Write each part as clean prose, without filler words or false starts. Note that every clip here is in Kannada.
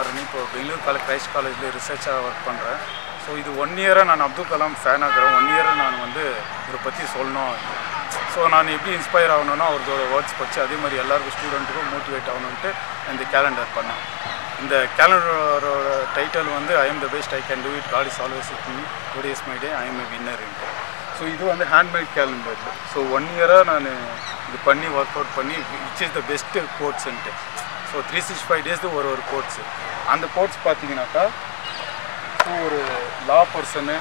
குமார்னு இப்போ பெங்களூர் கிரைஸ்ட் காலேஜில் ரிசர்ச்சாக ஒர்க் பண்ணுறேன். ஸோ இது 1 இயராக நான் அப்துல் கலாம் ஃபேன் ஆகிறேன். 1 இயராக நான் வந்து இவரை பற்றி சொல்லணும். ஸோ நான் எப்படி இன்ஸ்பயர் ஆகணும்னா அவரோட வேர்ட்ஸ் படித்து அதே மாதிரி எல்லாருக்கும் ஸ்டூடெண்ட்டுக்கும் மோட்டிவேட் ஆகணுன்ட்டு இந்த கேலண்டர் பண்ணேன். இந்த கேலண்டரோட டைட்டில் வந்து I am the best, I can do it, God is always with me, today is my day, I am a வின்னர்ன்ட்டு. ஸோ இது வந்து ஹேண்ட்மேட் கேலண்டர். ஸோ 1 இயராக நான் இது பண்ணி ஒர்க் அவுட் பண்ணி விச் இஸ் த பெஸ்ட்டு கோட்ஸுன்ட்டு. ஸோ 365 டேஸ் ஒரு கோட்ஸு. அந்த கோட்ஸ் பார்த்தீங்கன்னாக்கா ஒரு லா பர்சனு,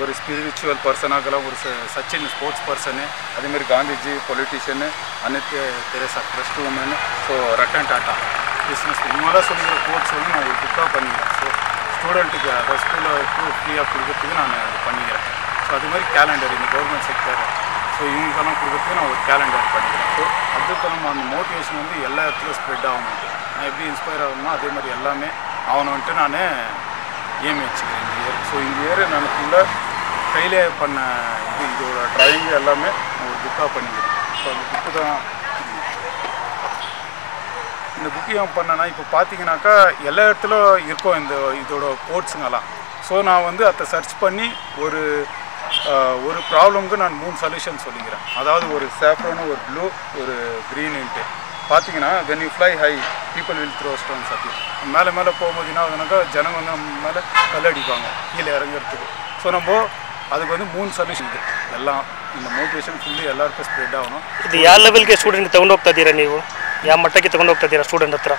ஒரு ஸ்பிரிச்சுவல் பர்சனாகலாம், ஒரு சச்சின் ஸ்போர்ட்ஸ் பர்சனு, அதேமாதிரி காந்திஜி பொலிட்டிஷியனு, அனைத்து Teresa trust woman, so Ratan Tata business, இவங்களாம் சொல்லிக்கிற கோட்ஸ் வந்து நான் ஒரு புக்காக பண்ணிக்கிறேன். ஸோ ஸ்டூடெண்ட்டுக்கு அதாவது ஸ்கூலில் ஃப்ரீயாக கொடுக்கறதுக்கு நான் இது பண்ணிக்கிறேன். ஸோ அது மாதிரி கேலண்டர் இந்த கவர்மெண்ட் செக்டர் ஸோ இவங்களுக்கெல்லாம் கொடுக்கறதுக்கு நான் ஒரு கேலண்டர் பண்ணிக்கிறேன். ஸோ அப்துல் கலாம் அந்த மோட்டிவேஷன் வந்து எல்லா இடத்துலையும் ஸ்ப்ரெட் ஆகணுன்ட்டு, நான் எப்படி இன்ஸ்பயர் ஆகணுமோ அதே மாதிரி எல்லாமே ஆகணுன்ட்டு நான் ஏம் வச்சுக்கிறேன் இந்த இயர். ஸோ இந்த இயர் நான் ஃபுல்லாக கையிலே பண்ண இதோட ட்ராயிங் எல்லாமே நான் ஒரு புக்காக பண்ணிக்கிறேன். ஸோ அந்த புக்கு தான் இந்த புக்கு ஏன் பண்ணேன்னா இப்போ பார்த்தீங்கன்னாக்கா எல்லா இடத்துலையும் இருக்கும் இதோட கோட்ஸுங்கெல்லாம். ஸோ நான் வந்து அதை சர்ச் பண்ணி ஒரு ப்ராப்ளமுக்கு நான் 3 சொல்யூஷன் சொல்லிக்கிறேன். அதாவது ஒரு சேஃப்ரானு, ஒரு ப்ளூ, ஒரு க்ரீனுன்ட்டு. பார்த்தீங்கன்னா when you fly high people will throw stones at you. மேலே போகும்போது என்ன ஆகுதுனாக்கா ஜனங்க வந்து நம்ம மேலே கல்லடிப்பாங்க கீழே இறங்குறதுக்கு. ஸோ நம்ம அதுக்கு வந்து 3 ಸೊಲ್ಯೂಷನ್ ಇದೆ. ಎಲ್ಲ இந்த ಮೋಟಿವೇಶನ್ ಫುಲ್ಲಿ ಎಲ್ಲರಿಗೂ ಸ್ಪ್ರೆಡ್ ಆಗணும். ಇದು ಯಾವ ಲೆವೆಲ್ಗೆ ಸ್ಟೂಡೆಂಟ್ ತಗೊಂಡು ಹೋಗ್ತಾ ಇದ್ದೀರಾ ನೀವು? ಯಾವ ಮಟ್ಟಕ್ಕೆ ತಗೊಂಡು ಹೋಗ್ತಾ ಇದ್ದೀರಾ ಸ್ಟೂಡೆಂಟ್ ಹತ್ರ?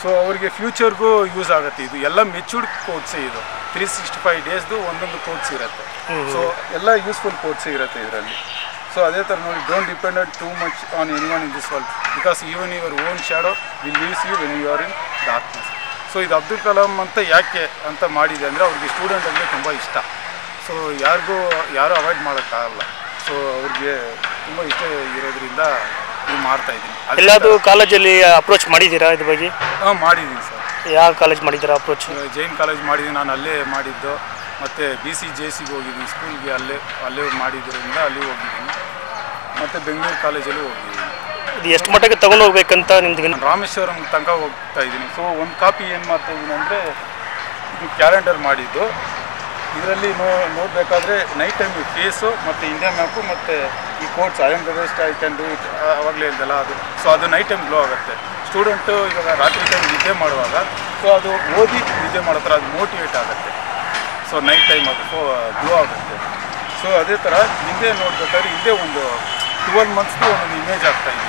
ಸೊ ಅವರಿಗೆ ಫ್ಯೂಚರ್ಗೂ ಯೂಸ್ ಆಗುತ್ತೆ. ಇದು ಎಲ್ಲ ಮೆಚೂರ್ಡ್ ಕೋಡ್ಸೇ. ಇದು 365 ಡೇಸ್ದು ಒಂದೊಂದು ಕೋಡ್ಸ್ ಇರುತ್ತೆ. ಸೊ ಎಲ್ಲ ಯೂಸ್ಫುಲ್ ಕೋಡ್ಸೇ ಇರುತ್ತೆ ಇದರಲ್ಲಿ. ಸೊ ಅದೇ ಥರ ನೋಡಿ, don't depended too much on anyone in this world because even your own shadow will leaves you when you are in darkness. So ಇದು ಅಬ್ದುಲ್ ಕಲಾಂ ಅಂತ ಯಾಕೆ ಅಂತ ಮಾಡಿದೆ ಅಂದರೆ ಅವ್ರಿಗೆ ಸ್ಟೂಡೆಂಟ್ ಅಂದರೆ ತುಂಬ ಇಷ್ಟ. ಸೊ ಯಾರೂ ಅವಾಯ್ಡ್ ಮಾಡೋಕ್ಕಾಗಲ್ಲ. ಸೊ ಅವ್ರಿಗೆ ತುಂಬ ಇಷ್ಟ ಇರೋದ್ರಿಂದ ಇದು ಮಾಡ್ತಾಯಿದ್ದೀನಿ. ಎಲ್ಲಾದರೂ ಕಾಲೇಜಲ್ಲಿ ಅಪ್ರೋಚ್ ಮಾಡಿದ್ದೀರಾ ಇದ್ರ ಬಗ್ಗೆ? ಹಾಂ, ಮಾಡಿದ್ದೀನಿ ಸರ್. ಯಾವ ಕಾಲೇಜ್ ಮಾಡಿದ್ದೀರಾ ಅಪ್ರೋಚ್? ಜೈನ್ ಕಾಲೇಜ್ ಮಾಡಿದ್ದೀನಿ, ನಾನು ಅಲ್ಲೇ ಮಾಡಿದ್ದು. ಮತ್ತು BCJCಗೆ ಹೋಗಿದ್ದೀನಿ, ಸ್ಕೂಲ್ಗೆ ಅಲ್ಲೇ ಮಾಡಿದ್ದರಿಂದ ಅಲ್ಲಿ ಹೋಗಿದ್ದೀನಿ. ಮತ್ತು ಬೆಂಗಳೂರು ಕಾಲೇಜಲ್ಲೂ ಹೋಗಿದ್ದೀನಿ. ಇದು ಎಷ್ಟು ಮಟ್ಟಿಗೆ ತೊಗೊಂಡು ಹೋಗ್ಬೇಕಂತ ನಿಮ್ದು? ರಾಮೇಶ್ವರಂ ತನಕ ಹೋಗ್ತಾ ಇದ್ದೀನಿ. ಸೊ ಒಂದು ಕಾಪಿ ಏನು ಮಾಡ್ತಾಯಿದ್ದೀನಿ ಅಂದರೆ, ಇದು ಕ್ಯಾಲೆಂಡರ್ ಮಾಡಿದ್ದು. ಇದರಲ್ಲಿ ನೋಡಬೇಕಾದ್ರೆ ನೈಟ್ ಟೈಮ್ ಫೇಸು ಮತ್ತು ಇಂಡಿಯಾ ಮ್ಯಾಪು ಮತ್ತು ಈ quotes I am the best, I can do it ಆವಾಗಲೇ ಇದ್ದಲ್ಲ ಅದು. ಸೊ ಅದು ನೈಟ್ ಟೈಮ್ ಗ್ಲೋ ಆಗುತ್ತೆ. ಸ್ಟೂಡೆಂಟು ಇವಾಗ ರಾತ್ರಿ ಟೈಮ್ ನಿದ್ದೆ ಮಾಡುವಾಗ ಸೊ ಅದು ಓದಿ ನಿದ್ದೆ ಮಾಡೋ ಥರ ಅದು ಮೋಟಿವೇಟ್ ಆಗುತ್ತೆ. ಸೊ ನೈಟ್ ಟೈಮ್ ಅದು ಗ್ಲೋ ಆಗುತ್ತೆ. ಸೊ ಅದೇ ಥರ ಹಿಂದೆ ನೋಡ್ಬೇಕಾದ್ರೆ ಹಿಂದೆ ಒಂದು 12 ಮಂತ್ಸ್ದು ಒಂದೊಂದು ಇಮೇಜ್ ಆಗ್ತಾಯಿದೆ.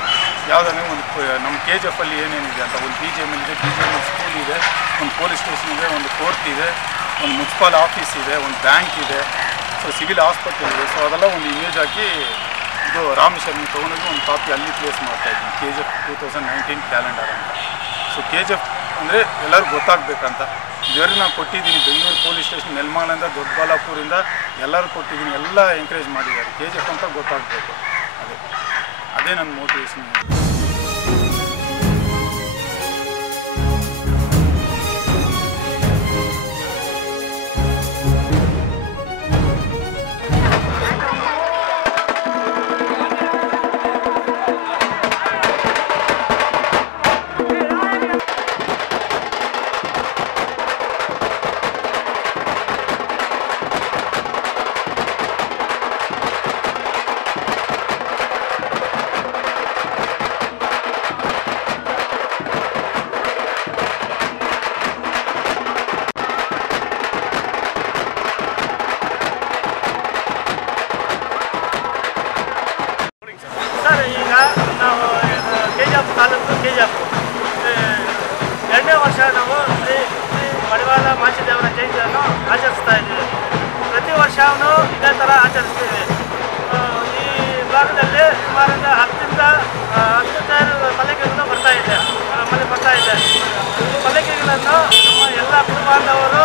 ಯಾವುದಾದ್ರೆ ಒಂದು ನಮ್ಮ KGF ಅಲ್ಲಿ ಏನೇನಿದೆ ಅಂತ, ಒಂದು BGM ಇದೆ, BGM ಸ್ಕೂಲ್ ಇದೆ, ಒಂದು ಪೊಲೀಸ್ ಸ್ಟೇಷನ್ ಇದೆ, ಒಂದು ಕೋರ್ಟ್ ಇದೆ, ಒಂದು ಮುನ್ಸಿಪಲ್ ಆಫೀಸ್ ಇದೆ, ಒಂದು ಬ್ಯಾಂಕ್ ಇದೆ, ಸೊ ಸಿವಿಲ್ ಹಾಸ್ಪಿಟಲ್ ಇದೆ. ಸೊ ಅದೆಲ್ಲ ಒಂದು ಇಮೇಜ್ ಹಾಕಿ ಇದು ರಾಮೇಶ್ವರಂ ತೊಗೊಂಡೋಗಿ ಒಂದು ಕಾಪಿ ಅಲ್ಲಿ ಪ್ಲೇಸ್ ಮಾಡ್ತಾಯಿದ್ದೀನಿ. KGF 2019 ಕ್ಯಾಲೆಂಡರ್ ಅಂತ. ಸೊ KGF ಅಂದರೆ ಎಲ್ಲರಿಗೂ ಗೊತ್ತಾಗಬೇಕಂತ ಇದುವರೆಗೆ ನಾನು ಕೊಟ್ಟಿದ್ದೀನಿ. ಬೆಂಗಳೂರು ಪೊಲೀಸ್ ಸ್ಟೇಷನ್, ನೆಲಮಂಗಲದಿಂದ, ದೊಡ್ಡಬಳ್ಳಾಪುರಿಂದ ಎಲ್ಲರೂ ಕೊಟ್ಟಿದ್ದೀನಿ. ಎಲ್ಲ ಎಂಕರೇಜ್ ಮಾಡಿದ್ದಾರೆ. KGF ಅಂತ ಗೊತ್ತಾಗಬೇಕು. ಅದೇ ನನ್ನ ಮೋಟಿವೇಶನ್. KGF 2ನೇ ವರ್ಷ ನಾವು ಶ್ರೀ ಮಡಿವಾಳ ಮಾಚಿದೇವರ ಜಯಂತಿಯನ್ನು ಆಚರಿಸ್ತಾ ಇದ್ದೀವಿ. ಪ್ರತಿ ವರ್ಷವೂ ಇದೇ ಥರ ಆಚರಿಸ್ತೀವಿ. ಈ ಭಾಗದಲ್ಲಿ ಸುಮಾರು 10 ಪಲ್ಲಕ್ಕಿಗಳು ಬರ್ತಾ ಇದೆ. ಪಲ್ಲಕ್ಕಿಗಳನ್ನು ನಮ್ಮ ಎಲ್ಲ ಕುಟುಂಬಾಂಧವರು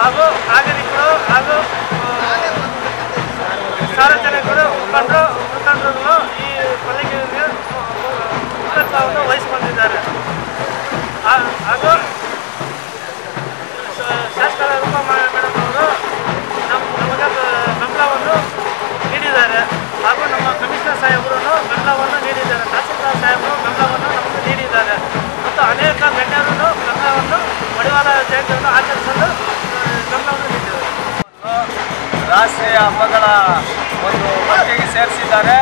ಹಾಗೂ ನಾಗರಿಕರು ಹಾಗೂ ಸಾರ್ವಜನಿಕರು ಮುಖಂಡರು ಈ ಪಲ್ಲಕ್ಕಿಗೆ ಮುಖತ್ವವನ್ನು ವಹಿಸಿಕೊಂಡಿದ್ದಾರೆ. ಹಾಗೂ ಶಾಸಕ ರೂಪಮ್ಮ ಮೇಡಮ್ ಅವರು ನಮಗೆ ಬೆಂಬಲವನ್ನು ನೀಡಿದ್ದಾರೆ. ಹಾಗೂ ನಮ್ಮ ಕಮಿಷನರ್ ಸಾಹೇಬರು ಬೆಂಬಲವನ್ನು ನೀಡಿದ್ದಾರೆ. ತಹಸೀಲ್ದಾರ್ ಸಾಹೇಬರು ಬೆಂಬಲವನ್ನು ನಮಗೆ ನೀಡಿದ್ದಾರೆ. ಮತ್ತು ಅನೇಕ ಗಣ್ಯರು ಬೆಂಬಲವನ್ನು ರಾಷ್ಟ್ರೀಯ ಹಬ್ಬಗಳ ಒಂದು ಪಟ್ಟಿಗೆ ಸೇರಿಸಿದ್ದಾರೆ.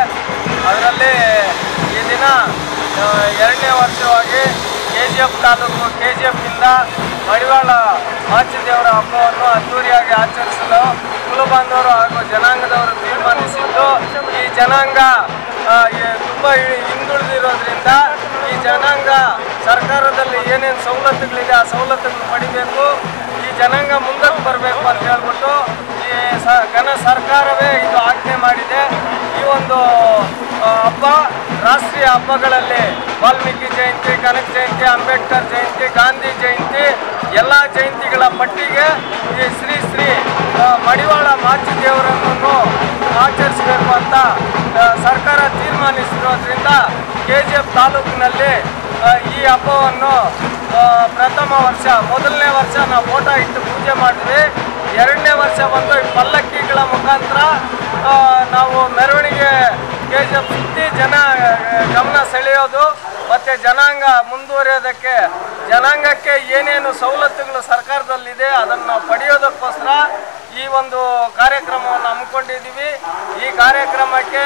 ಅದರಲ್ಲಿ ಈ ದಿನ 2ನೇ ವರ್ಷವಾಗಿ KGF ತಾಲೂಕು KGFನಿಂದ ಮಡಿವಾಳ ಮಾಚಿದೇವರ ಹಬ್ಬವನ್ನು ಅದ್ದೂರಿಯಾಗಿ ಆಚರಿಸಲು ಕುಲಬಾಂಧವರು ಹಾಗೂ ಜನಾಂಗದವರು ತೀರ್ಮಾನಿಸಿದ್ದು, ಈ ಜನಾಂಗ ತುಂಬ ಹಿಂದುಳಿದಿರೋದ್ರಿಂದ ಈ ಜನಾಂಗ ಸರ್ಕಾರದಲ್ಲಿ ಏನೇನು ಸವಲತ್ತುಗಳಿದೆ ಆ ಸವಲತ್ತುಗಳು ಪಡಿಬೇಕು, ಈ ಜನಾಂಗ ಮುಂದಕ್ಕೆ ಬರಬೇಕು ಅಂತ ಹೇಳ್ಬಿಟ್ಟು ಈ ಘನ ಸರ್ಕಾರವೇ ಇದು ಆಜ್ಞೆ ಮಾಡಿದೆ. ಈ ಒಂದು ಹಬ್ಬ ರಾಷ್ಟ್ರೀಯ ಹಬ್ಬಗಳಲ್ಲಿ ವಾಲ್ಮೀಕಿ ಜಯಂತಿ, ಕನಕ ಜಯಂತಿ, ಅಂಬೇಡ್ಕರ್ ಜಯಂತಿ, ಗಾಂಧಿ ಜಯಂತಿ ಎಲ್ಲ ಜಯಂತಿಗಳ ಪಟ್ಟಿಗೆ ಈ ಶ್ರೀ ಶ್ರೀ ಮಡಿವಾಳ ಮಾಚಿದೇವರನ್ನು ಆಚರಿಸಬೇಕು ಅಂತ ಸರ್ಕಾರ ತೀರ್ಮಾನಿಸಿರೋದ್ರಿಂದ KGF ತಾಲೂಕಿನಲ್ಲಿ ಈ ಹಬ್ಬವನ್ನು ಪ್ರಥಮ ವರ್ಷ, ಮೊದಲನೇ ವರ್ಷ ನಾವು ಫೋಟೋ ಇಟ್ಟು ಪೂಜೆ ಮಾಡಿದ್ವಿ. 2ನೇ ವರ್ಷ ಬಂದು ಈ ಪಲ್ಲಕ್ಕಿಗಳ ಮುಖಾಂತರ ನಾವು ಮೆರವಣಿಗೆ KGF ಸುತ್ತಿ ಗಮನ ಸೆಳೆಯೋದು ಮತ್ತು ಜನಾಂಗ ಮುಂದುವರಿಯೋದಕ್ಕೆ, ಜನಾಂಗಕ್ಕೆ ಏನೇನು ಸವಲತ್ತುಗಳು ಸರ್ಕಾರದಲ್ಲಿದೆ ಅದನ್ನು ಪಡೆಯೋದಕ್ಕೋಸ್ಕರ ಈ ಒಂದು ಕಾರ್ಯಕ್ರಮವನ್ನು ಹಮ್ಮಿಕೊಂಡಿದ್ದೀವಿ. ಈ ಕಾರ್ಯಕ್ರಮಕ್ಕೆ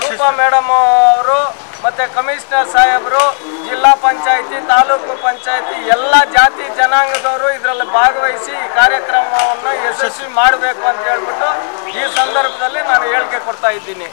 ರೂಪಾ ಮೇಡಮ್ ಅವರು ಮತ್ತು ಕಮಿಷನರ್ ಸಾಹೇಬರು, ಜಿಲ್ಲಾ ಪಂಚಾಯಿತಿ, ತಾಲೂಕು ಪಂಚಾಯಿತಿ ಎಲ್ಲ ಜಾತಿ ಜನಾಂಗದವರು ಇದರಲ್ಲಿ ಭಾಗವಹಿಸಿ ಈ ಕಾರ್ಯಕ್ರಮವನ್ನು ಯಶಸ್ವಿ ಮಾಡಬೇಕು ಅಂತ ಹೇಳ್ಬಿಟ್ಟು ಈ ಸಂದರ್ಭದಲ್ಲಿ ನಾನು ಹೇಳಿಕೆ ಕೊಡ್ತಾ ಇದ್ದೀನಿ.